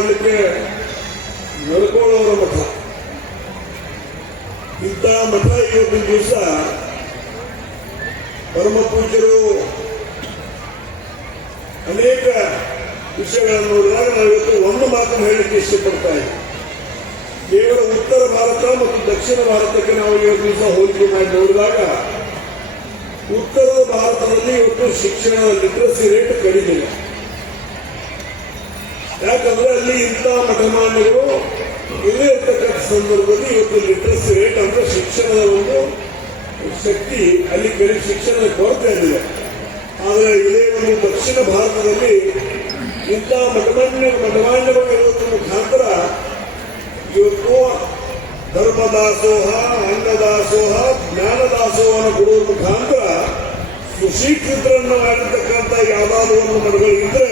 ಮಾಡಲಿಕ್ಕೆ ನಡ್ಕೊಳ್ಳೋರ ಮಠ. ಇಂಥ ಮಠ ಇವತ್ತಿನ ದಿವಸ ಪರಮ ಪೂಜ್ಯರು ಅನೇಕ ವಿಷಯಗಳನ್ನು ನೋಡಿದಾಗ ನಾವು ಇವತ್ತು ಒಂದು ಮಾತನ್ನು ಹೇಳಲಿಕ್ಕೆ ಇಷ್ಟಪಡ್ತಾ ಇದ್ದೀವಿ. ಕೇವಲ ಉತ್ತರ ಭಾರತ ಮತ್ತು ದಕ್ಷಿಣ ಭಾರತಕ್ಕೆ ನಾವು ಇವತ್ತು ದಿವಸ ಹೋಲಿಕೆ ಮಾಡಿ ನೋಡಿದಾಗ ಉತ್ತರದ ಭಾರತದಲ್ಲಿ ಇವತ್ತು ಶಿಕ್ಷಣದ ಲಿಟ್ರಸಿ ರೇಟ್ ಕಡಿಮೆ ಇಲ್ಲ. ಯಾಕಂದ್ರೆ ಅಲ್ಲಿ ಇಂಥ ಮಠಮಾನ್ಯಗಳು ಇಲ್ಲೇ ಇರ್ತಕ್ಕಂಥ ಸಂದರ್ಭದಲ್ಲಿ ಇವತ್ತು ಲಿಟ್ರಸಿ ರೇಟ್ ಅಂದ್ರೆ ಶಿಕ್ಷಣದ ಒಂದು ಶಕ್ತಿ ಅಲ್ಲಿ ಕಡಿಮೆ, ಶಿಕ್ಷಣದ ಕೊರತೆ ಇದೆ. ಆದರೆ ಇದೇ ಒಂದು ದಕ್ಷಿಣ ಭಾರತದಲ್ಲಿ ಇಂಥ ಮಠಮಾನ್ಯಗಳು ಇರೋದ್ರ ಮುಖಾಂತರ ಇವತ್ತು ಧರ್ಮದಾಸೋಹ, ಅನ್ನದಾಸೋಹ, ಜ್ಞಾನದಾಸೋಹನ ಕೊಡುವ ಮುಖಾಂತರ ಸುಶಿಕ್ಷಿತರನ್ನು ಮಾಡಿರ್ತಕ್ಕಂಥ ಯಾವ್ದಾದ್ರು ಒಂದು ಮಠಗಳಿದ್ರೆ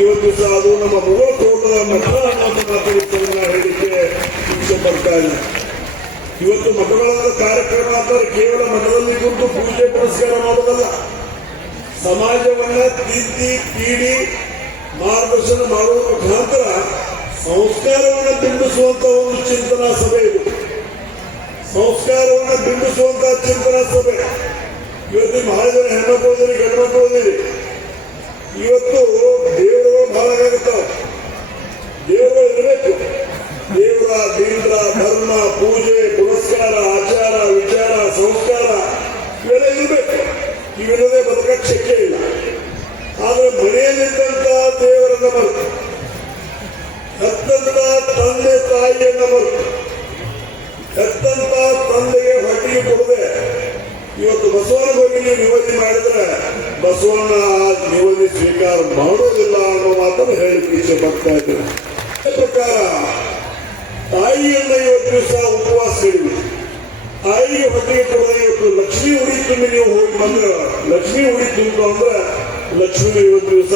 ಇವತ್ತು ಸಹ ಅದು ನಮ್ಮ ಮುಗಳ ತೋಟದ ಮಠ ಅನ್ನೋದು ಮಾತಾಡುತ್ತೇವೆ ಹೇಳಿಕೆ ಇಷ್ಟಪಡ್ತಾ ಇಲ್ಲ. ಇವತ್ತು ಮಠಗಳ ಕಾರ್ಯಕ್ರಮ ಅಂದರೆ ಕೇವಲ ಮಠದಲ್ಲಿ ಕುರಿತು ಪೂಜೆ ಪುರಸ್ಕಾರ ಮಾಡೋದಲ್ಲ, ಸಮಾಜವನ್ನ ತಿದ್ದಿ ತೀಡಿ ಮಾರ್ಗದರ್ಶನ ಮಾಡುವ ಮುಖಾಂತರ ಸಂಸ್ಕಾರವನ್ನು ಬಿಂಬಿಸುವಂತ ಒಂದು ಚಿಂತನಾ ಸಭೆ ಇದು. ಸಂಸ್ಕಾರವನ್ನು ಬಿಂಬಿಸುವಂತಹ ಚಿಂತನಾ ಸಭೆ. ಇವತ್ತು ಬಹಳ ಜನ ಹೆಣ್ಮಕ್ಳು ಹೋದಿರಿ, ಗಂಡು ಮಕ್ಕಳು ಹೋದಿರಿ. ಇವತ್ತು ದೇವರುಗಳು ಬಹಳ ಆಗುತ್ತಾವ. ದೇವರುಗಳು ಇರಬೇಕು. ದೇವರ ದೀಂದ್ರ ಧರ್ಮ ಪೂಜೆ ಪುರಸ್ಕಾರ ಆಚಾರ ವಿಚಾರ ಸಂಸ್ಕಾರ ಇವೆಲ್ಲ ಇರಬೇಕು. ಇವೆಲ್ಲದೇ ಬದುಕಕ್ಕೆ ಶಕ್ಯ ಇಲ್ಲ. ಆದ್ರೆ ಮನೆಯಲ್ಲಿದ್ದಂತ ದೇವರನ್ನ ಮರೆತು, ಹೆತ್ತಂತ ತಂದೆ ತಾಯಿಯನ್ನ ಮರೆತು, ಹೆತ್ತಂತ ತಂದೆಗೆ ಹೊಟ್ಟಿಗೆ ಕೊಡದೆ ಇವತ್ತು ಬಸವನ ಬಗ್ಗೆ ನೀವು ನಿವೃತ್ತಿ ಮಾಡಿದ್ರೆ ಬಸವಣ್ಣ ನಿವೃತ್ತಿ ಸ್ವೀಕಾರ ಮಾಡೋದಿಲ್ಲ ಅನ್ನೋ ಮಾತನ್ನು ಹೇಳಿಕ್ಕೆ ಇಚ್ಛೆ ಪಡ್ತಾ ಇದ್ದೇನೆ. ಈ ಪ್ರಕಾರ ತಾಯಿಯನ್ನ ಇವತ್ತು ದಿವಸ ಉಪವಾಸ ಹಿಡಿದು ತಾಯಿಗೆ ಹೊಟ್ಟಿಗೆ ಕೊಡದೆ ಇವತ್ತು ಲಕ್ಷ್ಮೀ ಉಡಿ ತುಂಬಿ ನೀವು ಹೋಗಿ ಬಂದ್ರೆ, ಲಕ್ಷ್ಮೀ ಉಡಿ ತುಂಬ ಅಂದ್ರೆ ಲಕ್ಷ್ಮಿ ಇವತ್ತು ದಿವಸ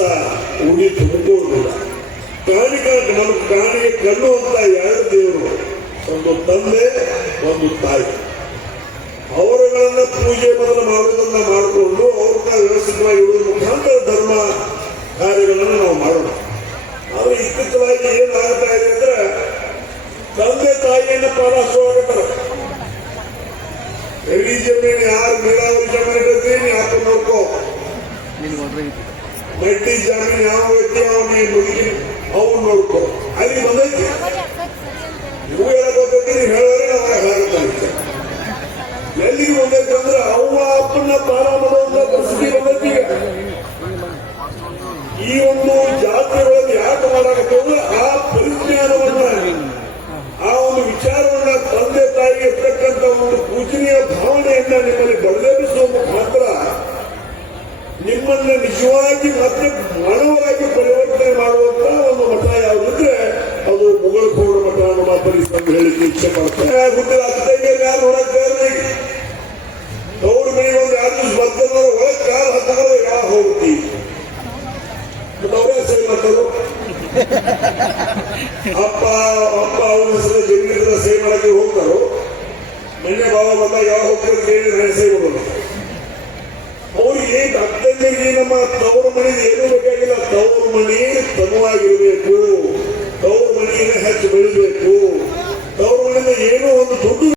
ಉಡಿ ತುಂಬಿಕೊಳ್ಳುವುದಿಲ್ಲ. ಕಾಣಿಗೆ ಕಣ್ಣು ಅಂತ ಎರಡು ದೇವರು, ಒಂದು ತಂದೆ ಒಂದು ತಾಯಿ. ಅವರುಗಳನ್ನ ಪೂಜೆ ಮೊದಲು ಮಾಡುವುದನ್ನ ಮಾಡಿಕೊಂಡು ಅವ್ರನ್ನ ವ್ಯವಸ್ಥಿತವಾಗಿ ಇಡುವ ಮುಖಾಂತರ ಧರ್ಮ ಕಾರ್ಯಗಳನ್ನು ನಾವು ಮಾಡೋಣ. ಆದ್ರೆ ಇತ್ತೀಚಲಾಗಿ ಏನಾಗ್ತಾ ಇದೆ ಅಂದ್ರೆ ತಂದೆ ತಾಯಿಯನ್ನ ಪಾಲಿಸುವಾಗತ್ತಾರೆ. ಎಲ್ಲಿ ಜಮೀನು ಯಾರು ನೀರಾವರಿ ಜಮೀನು ಇರ್ತದೆ ನೀ ಹಾಕೊಂಡು ನೋಡ್ಕೋ, ಮಡ್ಡಿ ಜಮೀನು ಯಾವ ವ್ಯಕ್ತಿ ಅವನಿಗೆ ಬದುಕಿ ಅವ್ನು ನೋಡ್ಕೋ. ಅಲ್ಲಿ ಬಂದೈತಿ ಇವು ಎಲ್ಲ ಗೊತ್ತೈತಿ, ನೀವು ಹೇಳಿದ್ರೆ ನಾವು ಹೇಳುತ್ತೆ. ಎಲ್ಲಿಗೆ ಬಂದೈತೆ ಅಂದ್ರೆ ಅವ್ವ ಅಪ್ಪನ ಪಾಲ ಮಾಡುವಂತ ಪರಿಸ್ಥಿತಿ ಬಂದೈತಿ. ಈ ಒಂದು ಜಾತ್ರೆಗಳಲ್ಲಿ ಯಾಕೆ ಮಾಡಾಕತ್ತಂದ್ರೆ ಆ ಪರಿಜ್ಞಾನವನ್ನ, ಆ ಒಂದು ವಿಚಾರವನ್ನ ತಂದೆ ತಾಯಿಗೆ ಇರ್ತಕ್ಕಂಥ ಒಂದು ಪೂಜನೀಯ ಭಾವನೆಯನ್ನ ನಿಮ್ಮಲ್ಲಿ ಬದಲಾಯಿಸುವ ಮುಖಾಂತರ ನಿಮ್ಮನ್ನ ನಿಜವಾಗಿ ಮತ್ತೆ ಮಾನವರಾಗಿ ಪರಿವರ್ತನೆ ಮಾಡುವಂತ ಒಂದು ಮಠ ಯಾವುದಿದ್ರೆ ಅದು ಮುಗಳಕೋಡ ಮಠ ಅನ್ನೋ ಮಾತನ್ನು ಹೇಳಿಕ್ಕೆ ಇಚ್ಛೆ ಪಡ್ತಾರೆ. ಗೊತ್ತಿಲ್ಲ ಅತ್ತೈಗೆ ಯಾರು ನೋಡಕ್ಕಾದ್ರೆ ಅವ್ರ ಮನೆಗೆ ಒಂದು 2 ದಿವಸ ಬರ್ತದ ಒಳಗೆ ಕಾಲು ಹತ್ತಾದ್ರೆ ಯಾವ ಹೋಗ್ತಿ ಅವರೇ ಸರಿ ಮಾಡ್ತಾರು. ಅಪ್ಪ ಅವ್ರ ಹೆಸರು ಜಮೀನಿದ್ರೆ ಸಹಿ ಮಾಡಕ್ಕೆ ಹೋಗ್ತಾರೋ, ಮನೆ ಭಾವ ಬಂದಾಗ ಯಾವ ಹೋಗ್ತಾರೆ ಕೇಳಿದ್ರೆ ಸಹಿ ಮಾಡೋದು. ಅವ್ರಿಗೆ ಅತ್ತಂದಿಗೆ ನಮ್ಮ ತವರು ಮನೆಗೆ ಏನೂ ಬೇಕಾಗಿಲ್ಲ. ತವರು ಮನೆ ತನುವಾಗಿರ್ಬೇಕು, ತವರು ಮನೆಯಿಂದ ಹೆಚ್ಚು ಬೆಳಿಬೇಕು, ತವರು ಮನೆಯಿಂದ ಏನೂ